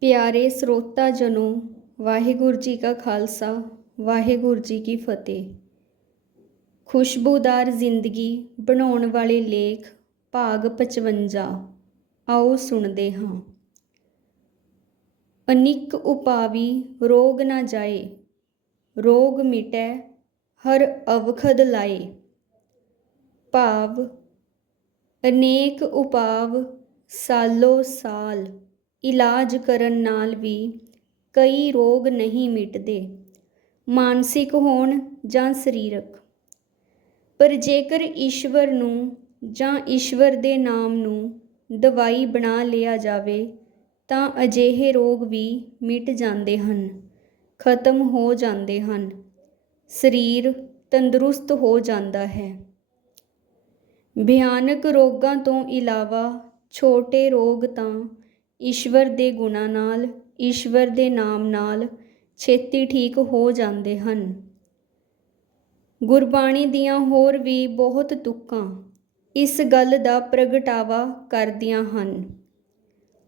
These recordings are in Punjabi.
ਪਿਆਰੇ ਸਰੋਤਾ ਜਨੋ, ਵਾਹਿਗੁਰੂ ਜੀ ਕਾ ਖਾਲਸਾ, ਵਾਹਿਗੁਰੂ ਜੀ ਕੀ ਫਤਿਹ। ਖੁਸ਼ਬੂਦਾਰ ਜ਼ਿੰਦਗੀ ਬਣਾਉਣ ਵਾਲੇ ਲੇਖ, ਭਾਗ 55 ਆਓ ਸੁਣਦੇ ਹਾਂ। ਅਨਿਕ ਉਪਾਵੀ ਰੋਗ ਨਾ ਜਾਏ, ਰੋਗ ਮਿਟੈ, ਹਰ ਅਵਖਦ ਲਾਏ। ਭਾਵ, ਅਨੇਕ ਉਪਾਵ ਸਾਲੋ ਸਾਲ। ਇਲਾਜ ਕਰਨ ਨਾਲ ਵੀ ਕਈ ਰੋਗ ਨਹੀਂ ਮਿਟਦੇ। ਮਾਨਸਿਕ ਹੋਣ ਜਾਂ ਸਰੀਰਕ। ਪਰ ਜੇਕਰ ਈਸ਼ਵਰ ਨੂੰ ਜਾਂ ਈਸ਼ਵਰ ਦੇ ਨਾਮ ਨੂੰ ਦਵਾਈ ਬਣਾ ਲਿਆ ਜਾਵੇ, ਤਾਂ ਅਜਿਹੇ ਰੋਗ ਵੀ ਮਿਟ ਜਾਂਦੇ ਹਨ, ਖਤਮ ਹੋ ਜਾਂਦੇ ਹਨ। ਸਰੀਰ ਤੰਦਰੁਸਤ ਹੋ ਜਾਂਦਾ ਹੈ। ਭਿਆਨਕ ਰੋਗਾਂ ਤੋਂ ਇਲਾਵਾ ਛੋਟੇ ਰੋਗ ਤਾਂ ਈਸ਼ਵਰ ਦੇ ਗੁਣਾਂ ਨਾਲ, ਈਸ਼ਵਰ ਦੇ ਨਾਮ ਨਾਲ ਛੇਤੀ ਠੀਕ ਹੋ ਜਾਂਦੇ ਹਨ। ਗੁਰਬਾਣੀ ਦੀਆਂ ਹੋਰ ਵੀ ਬਹੁਤ ਤੁਕਾਂ ਇਸ ਗੱਲ ਦਾ ਪ੍ਰਗਟਾਵਾ ਕਰਦੀਆਂ ਹਨ।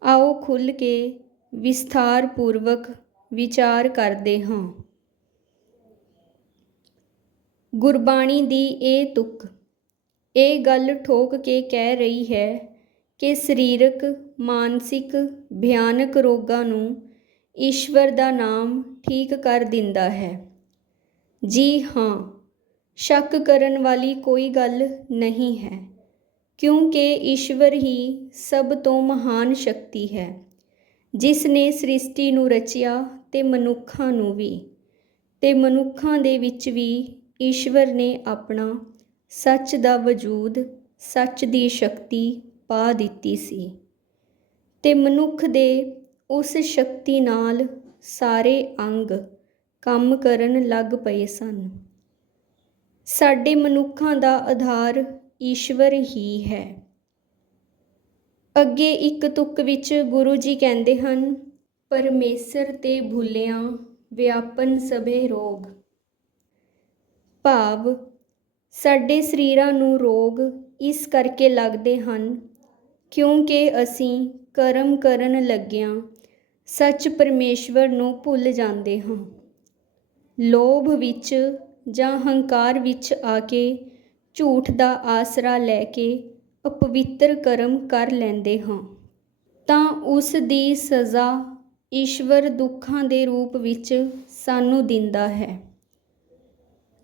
ਆਓ ਖੁੱਲ੍ਹ ਕੇ ਵਿਸਥਾਰ ਪੂਰਵਕ ਵਿਚਾਰ ਕਰਦੇ ਹਾਂ। ਗੁਰਬਾਣੀ ਦੀ ਇਹ ਤੁਕ, ਇਹ ਗੱਲ ਠੋਕ ਕੇ ਕਹਿ ਰਹੀ ਹੈ ਕਿ ਸਰੀਰਕ, ਮਾਨਸਿਕ, ਭਿਆਨਕ ਰੋਗਾਂ ਨੂੰ ਈਸ਼ਵਰ ਦਾ ਨਾਮ ਠੀਕ ਕਰ ਦਿੰਦਾ ਹੈ। ਜੀ ਹਾਂ, ਸ਼ੱਕ ਕਰਨ ਵਾਲੀ ਕੋਈ ਗੱਲ ਨਹੀਂ ਹੈ, ਕਿਉਂਕਿ ਈਸ਼ਵਰ ਹੀ ਸਭ ਤੋਂ ਮਹਾਨ ਸ਼ਕਤੀ ਹੈ, ਜਿਸ ਨੇ ਸ੍ਰਿਸ਼ਟੀ ਨੂੰ ਰਚਿਆ ਤੇ ਮਨੁੱਖਾਂ ਨੂੰ ਵੀ, ਤੇ ਮਨੁੱਖਾਂ ਦੇ ਵਿੱਚ ਵੀ ਈਸ਼ਵਰ ਨੇ ਆਪਣਾ ਸੱਚ ਦਾ ਵਜੂਦ, ਸੱਚ ਦੀ ਸ਼ਕਤੀ ਪਾ ਦਿੱਤੀ ਸੀ ਤੇ ਮਨੁੱਖ ਦੇ ਉਸ ਸ਼ਕਤੀ ਨਾਲ ਸਾਰੇ ਅੰਗ ਕੰਮ ਕਰਨ ਲੱਗ ਪਏ ਸਨ। ਸਾਡੇ ਮਨੁੱਖਾਂ ਦਾ ਆਧਾਰ ਈਸ਼ਵਰ ਹੀ ਹੈ। ਅੱਗੇ ਇੱਕ ਤੁਕ ਵਿੱਚ ਗੁਰੂ ਜੀ ਕਹਿੰਦੇ ਹਨ, ਪਰਮੇਸ਼ਰ ਤੇ ਭੁੱਲਿਆਂ ਵਿਆਪਨ ਸਭੇ ਰੋਗ। ਭਾਵ ਸਾਡੇ ਸਰੀਰਾਂ ਨੂੰ ਰੋਗ ਇਸ ਕਰਕੇ ਲੱਗਦੇ ਹਨ ਕਿਉਂਕਿ ਅਸੀਂ ਕਰਮ ਕਰਨ ਲੱਗਿਆਂ ਸੱਚ ਪਰਮੇਸ਼ਵਰ ਨੂੰ ਭੁੱਲ ਜਾਂਦੇ ਹਾਂ। ਲੋਭ ਵਿੱਚ ਜਾਂ ਹੰਕਾਰ ਵਿੱਚ ਆ ਕੇ ਝੂਠ ਦਾ ਆਸਰਾ ਲੈ ਕੇ ਅਪਵਿੱਤਰ ਕਰਮ ਕਰ ਲੈਂਦੇ ਹਾਂ, ਤਾਂ ਉਸ ਦੀ ਸਜ਼ਾ ਈਸ਼ਵਰ ਦੁੱਖਾਂ ਦੇ ਰੂਪ ਵਿੱਚ ਸਾਨੂੰ ਦਿੰਦਾ ਹੈ।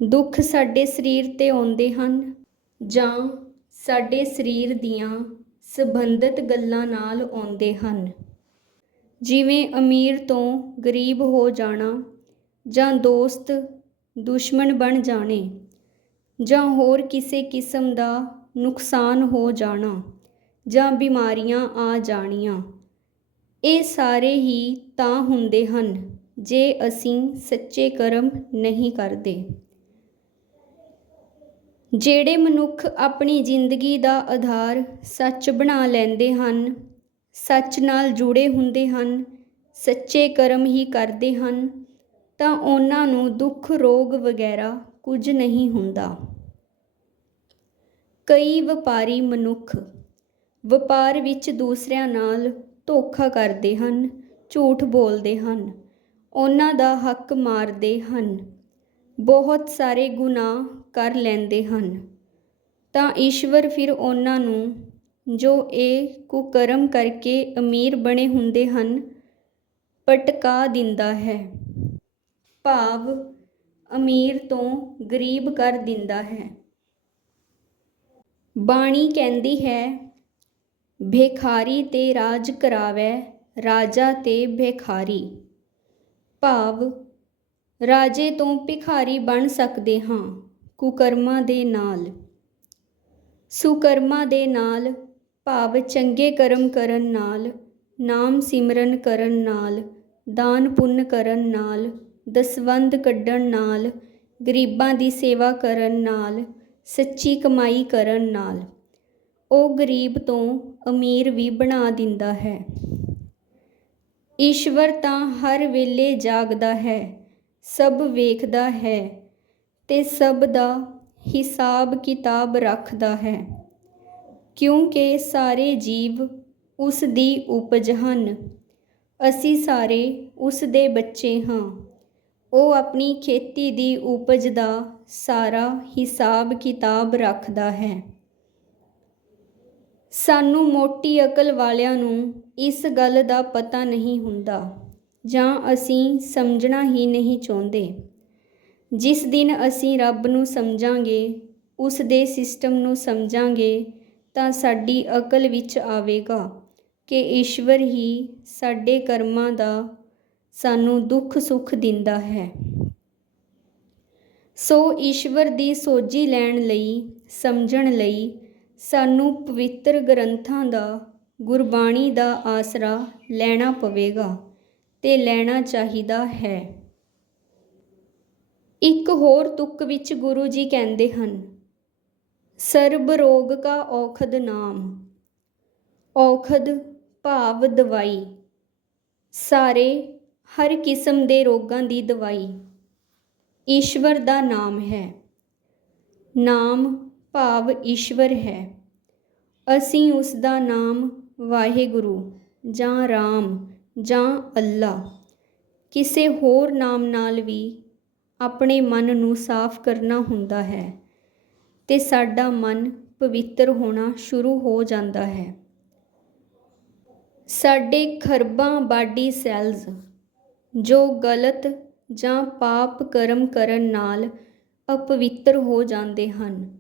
ਦੁੱਖ ਸਾਡੇ ਸਰੀਰ ਤੇ ਆਉਂਦੇ ਹਨ ਜਾਂ ਸਾਡੇ ਸਰੀਰ ਦੀਆਂ ਸੰਬੰਧਿਤ ਗੱਲਾਂ ਨਾਲ ਆਉਂਦੇ ਹਨ। ਜਿਵੇਂ ਅਮੀਰ ਤੋਂ ਗਰੀਬ ਹੋ ਜਾਣਾ ਜਾਂ ਦੋਸਤ ਦੁਸ਼ਮਣ ਬਣ ਜਾਣੇ ਜਾਂ ਹੋਰ ਕਿਸੇ ਕਿਸਮ ਦਾ ਨੁਕਸਾਨ ਹੋ ਜਾਣਾ ਜਾਂ ਬਿਮਾਰੀਆਂ ਆ ਜਾਣੀਆਂ, ਇਹ ਸਾਰੇ ਹੀ ਤਾਂ ਹੁੰਦੇ ਹਨ ਜੇ ਅਸੀਂ ਸੱਚੇ ਕਰਮ ਨਹੀਂ ਕਰਦੇ। ਜਿਹੜੇ ਮਨੁੱਖ ਆਪਣੀ ਜ਼ਿੰਦਗੀ ਦਾ ਆਧਾਰ ਸੱਚ ਬਣਾ ਲੈਂਦੇ ਹਨ, ਸੱਚ ਨਾਲ ਜੁੜੇ ਹੁੰਦੇ ਹਨ, ਸੱਚੇ ਕਰਮ ਹੀ ਕਰਦੇ ਹਨ, ਤਾਂ ਉਹਨਾਂ ਨੂੰ ਦੁੱਖ, ਰੋਗ ਵਗੈਰਾ ਕੁਝ ਨਹੀਂ ਹੁੰਦਾ। ਕਈ ਵਪਾਰੀ ਮਨੁੱਖ ਵਪਾਰ ਵਿੱਚ ਦੂਸਰਿਆਂ ਨਾਲ ਧੋਖਾ ਕਰਦੇ ਹਨ, ਝੂਠ ਬੋਲਦੇ ਹਨ, ਉਹਨਾਂ ਦਾ ਹੱਕ ਮਾਰਦੇ ਹਨ। ਬਹੁਤ ਸਾਰੇ ਗੁਨਾਹ ਕਰ ਲੈਂਦੇ ਹਨ। ਤਾਂ ਈਸ਼ਵਰ ਫਿਰ ਉਹਨਾਂ ਨੂੰ, ਜੋ ਇਹ ਕੁਕਰਮ ਕਰਕੇ ਅਮੀਰ ਬਣੇ ਹੁੰਦੇ ਹਨ, ਪਟਕਾ ਦਿੰਦਾ ਹੈ। ਭਾਵ ਅਮੀਰ ਤੋਂ ਗਰੀਬ ਕਰ ਦਿੰਦਾ ਹੈ। ਬਾਣੀ ਕਹਿੰਦੀ ਹੈ, ਭੇਖਾਰੀ ਤੇ ਰਾਜ ਕਰਾਵੇ, ਰਾਜਾ ਤੇ ਭੇਖਾਰੀ। ਭਾਵ ਰਾਜੇ ਤੋਂ ਭਿਖਾਰੀ ਬਣ ਸਕਦੇ ਹਾਂ, ਕੁਕਰਮਾਂ ਦੇ ਨਾਲ। ਸੁਕਰਮਾਂ ਦੇ ਨਾਲ, ਭਾਵ ਚੰਗੇ ਕਰਮ ਕਰਨ ਨਾਲ, ਨਾਮ ਸਿਮਰਨ ਕਰਨ ਨਾਲ, ਦਾਨ ਪੁੰਨ ਕਰਨ ਨਾਲ ਦਸਵੰਦ ਕੱਢਣ ਨਾਲ, ਗਰੀਬਾਂ ਦੀ ਸੇਵਾ ਕਰਨ ਨਾਲ, ਸੱਚੀ ਕਮਾਈ ਕਰਨ ਨਾਲ। ਉਹ ਗਰੀਬ ਤੋਂ ਅਮੀਰ ਵੀ ਬਣਾ ਦਿੰਦਾ ਹੈ। ਈਸ਼ਵਰ ਤਾਂ ਹਰ ਵੇਲੇ ਜਾਗਦਾ ਹੈ। ਸਭ ਵੇਖਦਾ ਹੈ ਤੇ ਸਭ ਦਾ ਹਿਸਾਬ ਕਿਤਾਬ ਰੱਖਦਾ ਹੈ। ਕਿਉਂਕਿ ਸਾਰੇ ਜੀਵ ਉਸ ਦੀ ਉਪਜ ਹਨ। ਅਸੀਂ ਸਾਰੇ ਉਸ ਦੇ ਬੱਚੇ ਹਾਂ। ਉਹ ਆਪਣੀ ਖੇਤੀ ਦੀ ਉਪਜ ਦਾ ਸਾਰਾ ਹਿਸਾਬ ਕਿਤਾਬ ਰੱਖਦਾ ਹੈ। ਸਾਨੂੰ ਮੋਟੀ ਅਕਲ ਵਾਲਿਆਂ ਨੂੰ ਇਸ ਗੱਲ ਦਾ ਪਤਾ ਨਹੀਂ ਹੁੰਦਾ। ਜਾਂ ਅਸੀਂ ਸਮਝਣਾ ਹੀ ਨਹੀਂ ਚਾਹੁੰਦੇ। ਜਿਸ ਦਿਨ ਅਸੀਂ ਰੱਬ ਨੂੰ ਸਮਝਾਂਗੇ, ਉਸ ਦੇ ਸਿਸਟਮ ਨੂੰ ਸਮਝਾਂਗੇ, ਤਾਂ ਸਾਡੀ ਅਕਲ ਵਿੱਚ ਆਵੇਗਾ ਕਿ ਈਸ਼ਵਰ ਹੀ ਸਾਡੇ ਕਰਮਾਂ ਦਾ ਸਾਨੂੰ ਦੁੱਖ ਸੁੱਖ ਦਿੰਦਾ ਹੈ। ਸੋ ਈਸ਼ਵਰ ਦੀ ਸੋਝੀ ਲੈਣ ਲਈ, ਸਮਝਣ ਲਈ ਸਾਨੂੰ ਪਵਿੱਤਰ ਗ੍ਰੰਥਾਂ ਦਾ, ਗੁਰਬਾਣੀ ਦਾ ਆਸਰਾ ਲੈਣਾ ਪਵੇਗਾ। ਤੇ ਲੈਣਾ ਚਾਹੀਦਾ ਹੈ। ਇੱਕ ਹੋਰ ਤੁਕ ਵਿੱਚ ਗੁਰੂ ਜੀ ਕਹਿੰਦੇ ਹਨ, ਸਰਬ ਰੋਗ ਕਾ ਔਖਦ ਨਾਮ, ਔਖਦ ਭਾਵ ਦਵਾਈ, ਸਾਰੇ ਹਰ ਕਿਸਮ ਦੇ ਰੋਗਾਂ ਦੀ ਦਵਾਈ, ਈਸ਼ਵਰ ਦਾ ਨਾਮ ਹੈ। ਨਾਮ ਭਾਵ ਈਸ਼ਵਰ ਹੈ। ਅਸੀਂ ਉਸ ਦਾ ਨਾਮ ਵਾਹਿਗੁਰੂ ਜਾਂ ਰਾਮ ਜਾਂ ਅੱਲਾ। ਕਿਸੇ ਹੋਰ ਨਾਮ ਨਾਲ ਵੀ ਆਪਣੇ ਮਨ ਨੂੰ ਸਾਫ਼ ਕਰਨਾ ਹੁੰਦਾ ਹੈ ਅਤੇ ਸਾਡਾ ਮਨ ਪਵਿੱਤਰ ਹੋਣਾ ਸ਼ੁਰੂ ਹੋ ਜਾਂਦਾ ਹੈ। ਸਾਡੇ ਖਰਬਾਂ ਬਾਡੀ ਸੈਲਜ਼ ਜੋ ਗਲਤ ਜਾਂ ਪਾਪ ਕਰਮ ਕਰਨ ਨਾਲ ਅਪਵਿੱਤਰ ਹੋ ਜਾਂਦੇ ਹਨ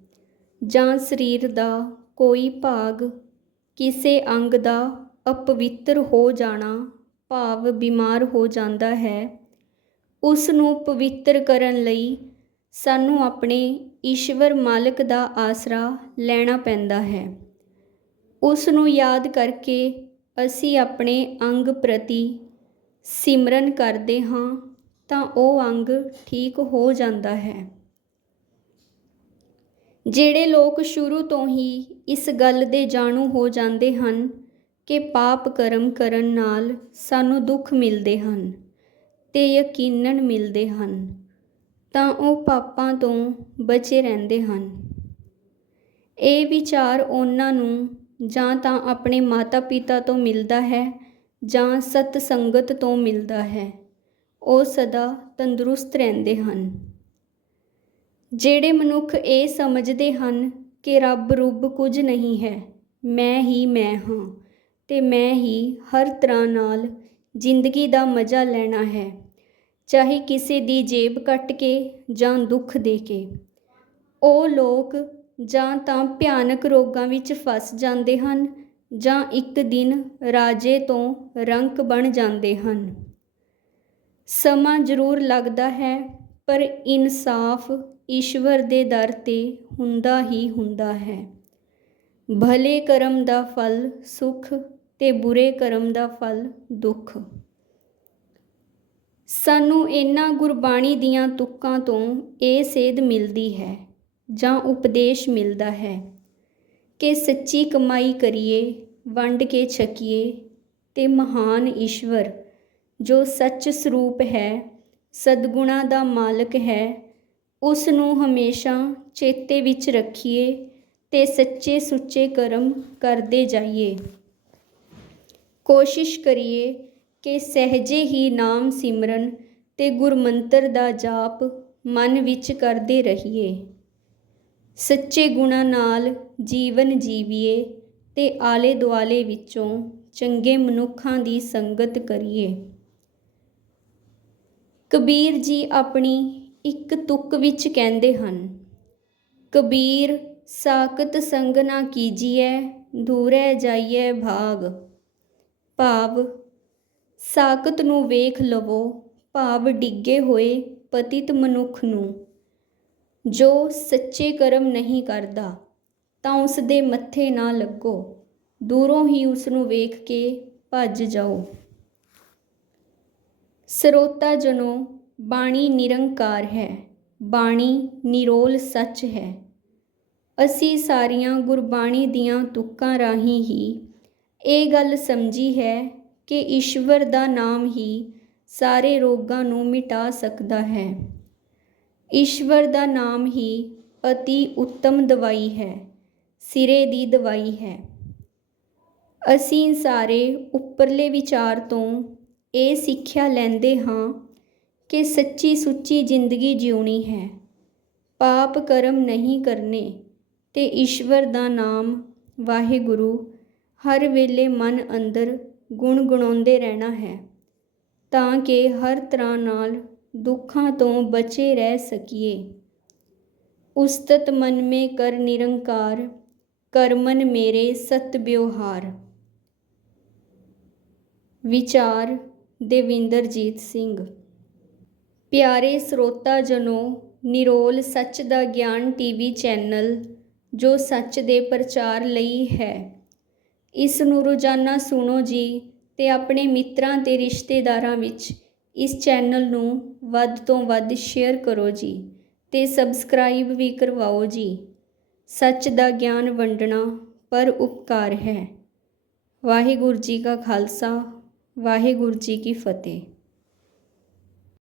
ਜਾਂ ਸਰੀਰ ਦਾ ਕੋਈ ਭਾਗ ਕਿਸੇ ਅੰਗ ਦਾ ਅਪਵਿੱਤਰ ਹੋ ਜਾਣਾ ਭਾਵ ਬਿਮਾਰ ਹੋ ਜਾਂਦਾ ਹੈ। ਉਸ ਨੂੰ ਪਵਿੱਤਰ ਕਰਨ ਲਈ ਸਾਨੂੰ ਆਪਣੇ ਈਸ਼ਵਰ ਮਾਲਕ ਦਾ ਆਸਰਾ ਲੈਣਾ ਪੈਂਦਾ ਹੈ। ਉਸ ਨੂੰ ਯਾਦ ਕਰਕੇ ਅਸੀਂ ਆਪਣੇ ਅੰਗ ਪ੍ਰਤੀ ਸਿਮਰਨ ਕਰਦੇ ਹਾਂ ਤਾਂ ਉਹ ਅੰਗ ਠੀਕ ਹੋ ਜਾਂਦਾ ਹੈ। ਜਿਹੜੇ ਲੋਕ ਸ਼ੁਰੂ ਤੋਂ ਹੀ ਇਸ ਗੱਲ ਦੇ ਜਾਣੂ ਹੋ ਜਾਂਦੇ ਹਨ ਕਿ ਪਾਪ ਕਰਮ ਕਰਨ ਨਾਲ ਸਾਨੂੰ ਦੁੱਖ ਮਿਲਦੇ ਹਨ ਤੇ ਯਕੀਨਨ ਮਿਲਦੇ ਹਨ, ਤਾਂ ਉਹ ਪਾਪਾਂ ਤੋਂ ਬਚੇ ਰਹਿੰਦੇ ਹਨ। ਇਹ ਵਿਚਾਰ ਉਹਨਾਂ ਨੂੰ ਜਾਂ ਤਾਂ ਆਪਣੇ ਮਾਤਾ-ਪਿਤਾ ਤੋਂ ਮਿਲਦਾ ਹੈ ਜਾਂ ਸਤ ਸੰਗਤ ਤੋਂ ਮਿਲਦਾ ਹੈ। ਉਹ ਸਦਾ ਤੰਦਰੁਸਤ ਰਹਿੰਦੇ ਹਨ। ਜਿਹੜੇ ਮਨੁੱਖ ਇਹ ਸਮਝਦੇ ਹਨ ਕਿ ਰੱਬ ਰੁੱਬ ਕੁਝ ਨਹੀਂ ਹੈ, ਮੈਂ ਹੀ ਮੈਂ ਹਾਂ ਤੇ ਮੈਂ ਹੀ ਹਰ ਤਰ੍ਹਾਂ ਨਾਲ ਜ਼ਿੰਦਗੀ ਦਾ ਮਜ਼ਾ ਲੈਣਾ ਹੈ। ਚਾਹੇ ਕਿਸੇ ਦੀ ਜੇਬ ਕੱਟ ਕੇ ਜਾਂ ਦੁੱਖ ਦੇ ਕੇ। ਉਹ ਲੋਕ ਜਾਂ ਤਾਂ ਭਿਆਨਕ ਰੋਗਾਂ ਵਿੱਚ ਫਸ ਜਾਂਦੇ ਹਨ ਜਾਂ ਇੱਕ ਦਿਨ ਰਾਜੇ ਤੋਂ ਰੰਕ ਬਣ ਜਾਂਦੇ ਹਨ। ਸਮਾਂ ਜ਼ਰੂਰ ਲੱਗਦਾ ਹੈ, ਪਰ ਇਨਸਾਫ ਈਸ਼ਵਰ ਦੇ ਦਰ ਤੇ ਹੁੰਦਾ ਹੀ ਹੁੰਦਾ ਹੈ। ਭਲੇ ਕਰਮ ਦਾ ਫਲ ਸੁਖ ਤੇ ਬੁਰੇ ਕਰਮ ਦਾ ਫਲ ਦੁੱਖ। ਸਾਨੂੰ ਇਹਨਾਂ ਗੁਰਬਾਣੀ ਦੀਆਂ ਤੁਕਾਂ ਤੋਂ ਇਹ ਸੇਧ ਮਿਲਦੀ ਹੈ ਜਾਂ ਉਪਦੇਸ਼ ਮਿਲਦਾ ਹੈ ਕਿ ਸੱਚੀ ਕਮਾਈ ਕਰੀਏ, ਵੰਡ ਕੇ ਛਕੀਏ ਤੇ ਮਹਾਨ ਈਸ਼ਵਰ, ਜੋ ਸੱਚ ਸਰੂਪ ਹੈ, ਸਦਗੁਣਾ ਦਾ ਮਾਲਕ ਹੈ ਉਸ ਨੂੰ ਹਮੇਸ਼ਾ ਚੇਤੇ ਵਿੱਚ ਰੱਖੀਏ ਤੇ ਸੱਚੇ ਸੁੱਚੇ ਕਰਮ ਕਰਦੇ ਜਾਈਏ। ਕੋਸ਼ਿਸ਼ ਕਰੀਏ ਕਿ ਸਹਿਜੇ ਹੀ ਨਾਮ ਸਿਮਰਨ ਤੇ ਗੁਰਮੰਤਰ ਦਾ ਜਾਪ ਮਨ ਵਿੱਚ ਕਰਦੇ ਰਹੀਏ। ਸੱਚੇ ਗੁਣਾਂ ਨਾਲ ਜੀਵਨ ਜੀਵੀਏ ਤੇ ਆਲੇ ਦੁਆਲੇ ਵਿੱਚੋਂ ਚੰਗੇ ਮਨੁੱਖਾਂ ਦੀ ਸੰਗਤ ਕਰੀਏ। ਕਬੀਰ ਜੀ ਆਪਣੀ ਇੱਕ ਤੁਕ ਵਿੱਚ ਕਹਿੰਦੇ ਹਨ, ਕਬੀਰ ਸਾਕਤ ਸੰਗ ਨਾ ਕੀਜੀਐ ਦੂਰੈ ਜਾਈਐ ਭਾਗ। ਭਾਵ ਸਾਕਤ ਨੂੰ ਵੇਖ ਲਵੋ, ਭਾਵ ਡਿੱਗੇ ਹੋਏ ਪਤਿਤ ਮਨੁੱਖ ਨੂੰ। ਜੋ ਸੱਚੇ ਕਰਮ ਨਹੀਂ ਕਰਦਾ, ਤਾਂ ਉਸ ਦੇ ਮੱਥੇ ਨਾ ਲੱਗੋ। ਦੂਰੋਂ ਹੀ ਉਸ ਨੂੰ ਵੇਖ ਕੇ ਭੱਜ ਜਾਓ। ਸਰੋਤਾ ਜਨੋ, ਬਾਣੀ ਨਿਰੰਕਾਰ ਹੈ, ਬਾਣੀ ਨਿਰੋਲ ਸੱਚ ਹੈ। ਅਸੀਂ ਸਾਰੀਆਂ ਗੁਰਬਾਣੀ ਦੀਆਂ ਤੁਕਾਂ ਰਾਹੀਂ ਹੀ ਇਹ ਗੱਲ ਸਮਝੀ ਹੈ ਕਿ ਈਸ਼ਵਰ ਦਾ ਨਾਮ ਹੀ ਸਾਰੇ ਰੋਗਾਂ ਨੂੰ ਮਿਟਾ ਸਕਦਾ ਹੈ। ਈਸ਼ਵਰ ਦਾ ਨਾਮ ਹੀ ਅਤੀ ਉੱਤਮ ਦਵਾਈ ਹੈ, ਸਿਰੇ ਦੀ ਦਵਾਈ ਹੈ। ਅਸੀਂ ਸਾਰੇ ਉੱਪਰਲੇ ਵਿਚਾਰ ਤੋਂ ਇਹ ਸਿੱਖਿਆ ਲੈਂਦੇ ਹਾਂ ਕਿ ਸੱਚੀ ਸੁੱਚੀ ਜ਼ਿੰਦਗੀ ਜਿਉਣੀ ਹੈ। ਪਾਪ ਕਰਮ ਨਹੀਂ ਕਰਨੇ ਤੇ ਈਸ਼ਵਰ ਦਾ ਨਾਮ ਵਾਹਿਗੁਰੂ ਹਰ ਵੇਲੇ ਮਨ ਅੰਦਰ ਗੁਣਗੁਣਾਉਂਦੇ ਰਹਿਣਾ ਹੈ, ਤਾਂ ਕਿ ਹਰ ਤਰ੍ਹਾਂ ਨਾਲ ਦੁੱਖਾਂ ਤੋਂ ਬਚੇ ਰਹਿ ਸਕੀਏ। ਉਸਤਤ ਮਨ ਮੇ ਕਰ ਨਿਰੰਕਾਰ, ਕਰਮਨ ਮੇਰੇ ਸਤ ਵਿਵਹਾਰ। ਵਿਚਾਰ ਦੇਵਿੰਦਰਜੀਤ ਸਿੰਘ। ਪਿਆਰੇ ਸਰੋਤਾ ਜਨੋ, ਨਿਰੋਲ ਸੱਚ ਦਾ ਗਿਆਨ ਟੀਵੀ ਚੈਨਲ, ਜੋ ਸੱਚ ਦੇ ਪ੍ਰਚਾਰ ਲਈ ਹੈ। ਇਸ ਨੂੰ ਰੋਜ਼ਾਨਾ ਸੁਣੋ ਜੀ ਅਤੇ ਆਪਣੇ ਮਿੱਤਰਾਂ ਅਤੇ ਰਿਸ਼ਤੇਦਾਰਾਂ ਵਿੱਚ ਇਸ ਚੈਨਲ ਨੂੰ ਵੱਧ ਤੋਂ ਵੱਧ ਸ਼ੇਅਰ ਕਰੋ ਜੀ ਅਤੇ ਸਬਸਕ੍ਰਾਈਬ ਵੀ ਕਰਵਾਓ ਜੀ। ਸੱਚ ਦਾ ਗਿਆਨ ਵੰਡਣਾ ਪਰ ਉਪਕਾਰ ਹੈ। ਵਾਹਿਗੁਰੂ ਜੀ ਕਾ ਖਾਲਸਾ, ਵਾਹਿਗੁਰੂ ਜੀ ਕੀ ਫਤਿਹ।